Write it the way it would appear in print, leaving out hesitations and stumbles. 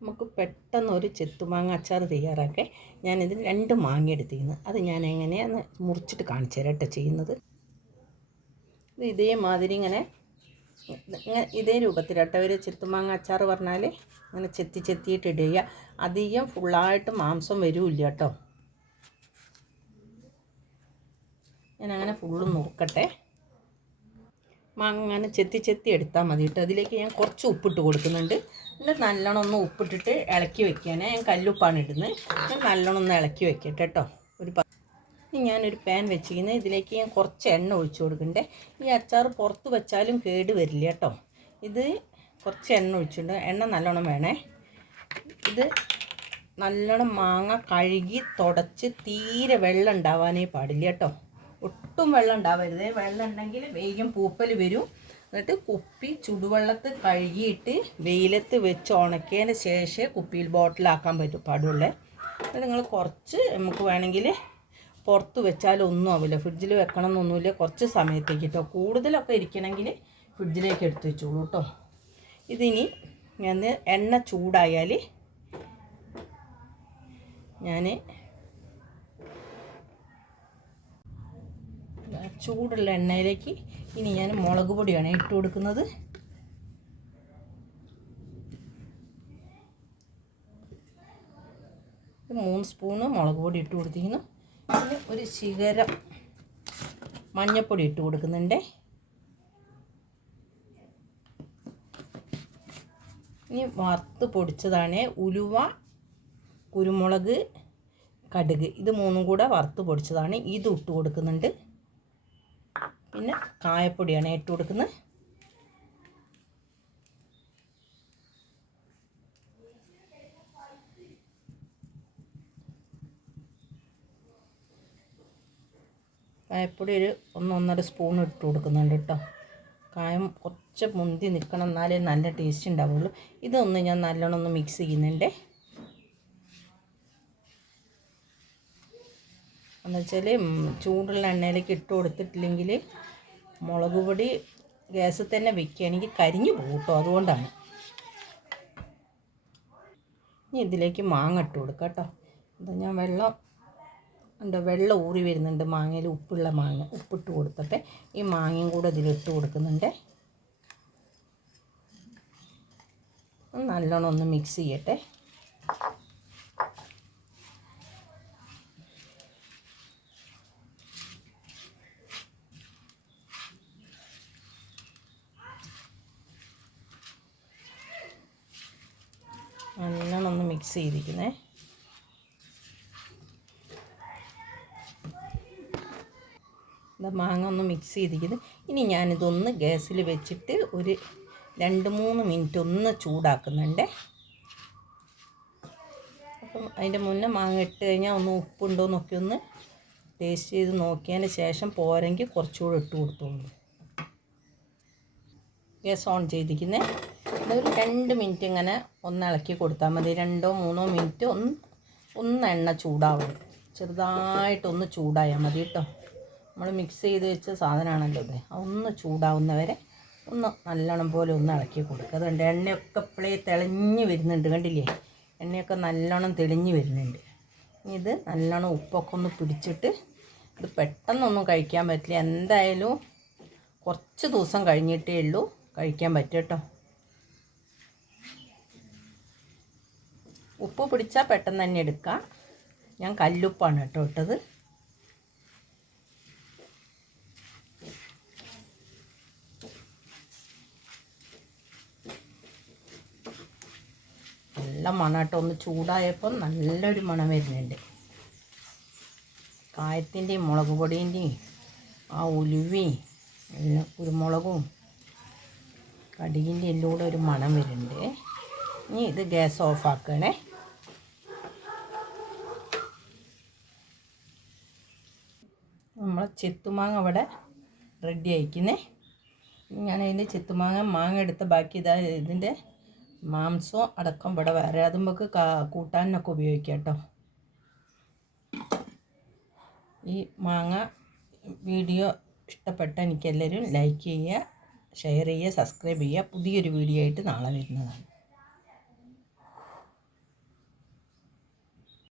നമുക്ക് പെട്ടെന്നൊരു ചെത്തുമാങ്ങ അച്ചാർ തയ്യാറാക്കാൻ ഞാനിതിൽ 2 മാങ്ങ എടുത്തിരുന്നു. അത് ഞാൻ എങ്ങനെയാന്ന് മുറിച്ചിട്ട് കാണിച്ചു തരാം കേട്ടോ ചെയ്യുന്നത്. ഇത് ഇതേമാതിരി ഇങ്ങനെ ഇതേ രൂപത്തിലാട്ടോ ഒരു ചെത്തുമാങ്ങ അച്ചാർ പറഞ്ഞാൽ ഇങ്ങനെ ചെത്തിയിട്ട് ഇടുക. അധികം ഫുള്ളായിട്ട് മാംസം വരില്ല കേട്ടോ. ഞാനങ്ങനെ ഫുള്ളും നോക്കട്ടെ. മാങ്ങ അങ്ങനെ ചെത്തി എടുത്താൽ മതി കേട്ടോ. അതിലേക്ക് ഞാൻ കുറച്ച് ഉപ്പിട്ട് കൊടുക്കുന്നുണ്ട്. എന്നിട്ട് നല്ലോണം ഒന്ന് ഉപ്പിട്ടിട്ട് ഇളക്കി വെക്കാനേ. ഞാൻ കല്ലുപ്പാണ് ഇടുന്നത്. ഞാൻ നല്ലോണം ഒന്ന് ഇളക്കി വെക്കട്ടെ കേട്ടോ. ഞാനൊരു പാൻ വെച്ചിരിക്കുന്നത്. ഇതിലേക്ക് ഞാൻ കുറച്ച് എണ്ണ ഒഴിച്ചു കൊടുക്കണ്ടേ. ഈ അച്ചാർ പുറത്ത് വെച്ചാലും കേട് വരില്ല കേട്ടോ. ഇത് കുറച്ച് എണ്ണ ഒഴിച്ചിട്ടുണ്ട്. എണ്ണ നല്ലോണം വേണേ. ഇത് നല്ലോണം മാങ്ങ കഴുകി തുടച്ച് തീരെ വെള്ളം ഉണ്ടാവാനേ പാടില്ല കേട്ടോ. ഒട്ടും വെള്ളം ഉണ്ടാവരുത്. വെള്ളം ഉണ്ടെങ്കിൽ വേഗം പൂപ്പൽ വരും. എന്നിട്ട് കുപ്പി ചുടുവെള്ളത്തിൽ കഴുകിയിട്ട് വെയിലത്ത് വെച്ച് ഉണക്കിയതിന് ശേഷം കുപ്പിയിൽ ബോട്ടിലാക്കാൻ പാടുള്ളേ. എന്നിട്ട് നിങ്ങൾ കുറച്ച് നമുക്ക് വേണമെങ്കിൽ പുറത്ത് വെച്ചാലൊന്നും ആവില്ല. ഫ്രിഡ്ജിൽ വെക്കണം എന്നൊന്നുമില്ല. കുറച്ച് സമയത്തേക്ക് കേട്ടോ. കൂടുതലൊക്കെ ഇരിക്കണമെങ്കിൽ ഫ്രിഡ്ജിലേക്ക് എടുത്ത് വെച്ചോളൂ കേട്ടോ. ഇതിനി ഞാൻ എണ്ണ ചൂടായാൽ ഞാൻ ചൂടുള്ള എണ്ണയിലേക്ക് ഇനി ഞാൻ മുളക് പൊടിയാണ് ഇട്ട് കൊടുക്കുന്നത്. ഒരു 3 സ്പൂണ് മുളക് പൊടി ഇട്ട് കൊടുത്തിരിക്കുന്നു. പിന്നെ ഒരു ശിഖരം മഞ്ഞൾപ്പൊടി ഇട്ട് കൊടുക്കുന്നുണ്ട്. ഇനി വറുത്ത് പൊടിച്ചതാണ് ഉലുവ, കുരുമുളക്, കടുക്. ഇത് 3ഉം കൂടെ വറുത്ത് പൊടിച്ചതാണ്. ഇത് ഇട്ട് കൊടുക്കുന്നുണ്ട്. പിന്നെ കായപ്പൊടിയാണ് ഇട്ട് കൊടുക്കുന്നത്. കായപ്പൊടി ഒരു 1-1.5 സ്പൂൺ ഇട്ട് കൊടുക്കുന്നുണ്ട് കേട്ടോ. കായം കുറച്ച് മുന്തി നിൽക്കണം, എന്നാലേ നല്ല ടേസ്റ്റ് ഉണ്ടാവുള്ളൂ. ഇതൊന്ന് ഞാൻ നല്ലോണം ഒന്ന് മിക്സ് ചെയ്യുന്നുണ്ട്. എന്നുവെച്ചാൽ ചൂടുള്ള എണ്ണയിലേക്ക് ഇട്ട് കൊടുത്തിട്ടില്ലെങ്കിൽ മുളക് പൊടി ഗ്യാസിൽ തന്നെ വെക്കുകയാണെങ്കിൽ കരിഞ്ഞു പോകും കേട്ടോ. അതുകൊണ്ടാണ്. ഇനി ഇതിലേക്ക് മാങ്ങ ഇട്ട് കൊടുക്കാം കേട്ടോ. എന്താ ഞാൻ വെള്ളം ഊറി വരുന്നുണ്ട് മാങ്ങയിൽ. ഉപ്പുള്ള മാങ്ങ ഉപ്പിട്ട് കൊടുത്തിട്ട് ഈ മാങ്ങയും കൂടെ ഇതിലിട്ട് കൊടുക്കുന്നുണ്ട്. നല്ലോണം ഒന്ന് മിക്സ് ചെയ്യട്ടെ. നല്ലോണം ഒന്ന് മിക്സ് ചെയ്തിരിക്കുന്നേ. മാങ്ങ ഒന്ന് മിക്സ് ചെയ്തിരിക്കുന്നത്. ഇനി ഞാനിതൊന്ന് ഗ്യാസിൽ വെച്ചിട്ട് ഒരു 2-3 മിനിറ്റ് ഒന്ന് ചൂടാക്കുന്നുണ്ട്. അപ്പം അതിൻ്റെ മുന്നേ മാങ്ങ ഇട്ട് കഴിഞ്ഞാൽ ഒന്ന് ഉപ്പുണ്ടോ എന്നൊക്കെ ഒന്ന് ടേസ്റ്റ് ചെയ്ത് നോക്കിയതിന് ശേഷം പോരെങ്കിൽ കുറച്ചുകൂടെ ഇട്ട് കൊടുത്തോളൂ. ഗ്യാസ് ഓൺ ചെയ്തിരിക്കുന്നത്. ഇതൊരു 2 മിനിറ്റ് ഇങ്ങനെ ഒന്ന് ഇളക്കി കൊടുത്താൽ മതി. 2-3 മിനിറ്റ് ഒന്ന് എണ്ണ ചൂടാവും. ചെറുതായിട്ടൊന്ന് ചൂടായാൽ മതി കേട്ടോ. നമ്മൾ മിക്സ് ചെയ്ത് വെച്ച സാധനമാണല്ലോ ഇത്. ഒന്ന് ചൂടാവുന്നവരെ ഒന്ന് നല്ലോണം പോലെ ഒന്ന് ഇളക്കി കൊടുക്കുക. അതുകൊണ്ട് എണ്ണയൊക്കെ ഇപ്പോഴേ തെളിഞ്ഞ് വരുന്നുണ്ട്, കണ്ടില്ലേ? എണ്ണയൊക്കെ നല്ലോണം തെളിഞ്ഞ് വരുന്നുണ്ട്. ഇത് നല്ലോണം ഉപ്പൊക്കെ ഒന്ന് പിടിച്ചിട്ട് ഇത് പെട്ടെന്നൊന്നും കഴിക്കാൻ പറ്റില്ല. എന്തായാലും കുറച്ച് ദിവസം കഴിഞ്ഞിട്ടേ ഉള്ളൂ കഴിക്കാൻ പറ്റും കേട്ടോ. ഉപ്പ് പിടിച്ചാൽ പെട്ടെന്ന് തന്നെ എടുക്കാം. ഞാൻ കല്ലുപ്പാണ് കേട്ടോ ഇട്ടത്. നല്ല മണം കേട്ടോ. ഒന്ന് ചൂടായപ്പോൾ നല്ലൊരു മണം വരുന്നുണ്ട്. കായത്തിൻ്റെയും മുളക് പൊടിൻ്റെയും ആ ഉലുവയും കുരുമുളകും കടുകിൻ്റെ എല്ലാം കൂടെ ഒരു മണം വരുന്നുണ്ട്. ഇനി ഇത് ഗ്യാസ് ഓഫാക്കണേ. നമ്മളെ ചെത്തുമാങ്ങ ഇവിടെ റെഡി ആയിക്കുന്നേ. ഞാൻ അതിൻ്റെ മാങ്ങ എടുത്ത ബാക്കി ഇതിൻ്റെ മാംസവും അടക്കം ഇവിടെ വേറെ. അത് നമുക്ക് കൂട്ടാനൊക്കെ ഉപയോഗിക്കാം കേട്ടോ. ഈ മാങ്ങ വീഡിയോ ഇഷ്ടപ്പെട്ട എനിക്കെല്ലാവരും ലൈക്ക് ചെയ്യുക, ഷെയർ ചെയ്യുക, സബ്സ്ക്രൈബ് ചെയ്യുക. പുതിയൊരു വീഡിയോ ആയിട്ട് നാളെ വരുന്നതാണ്.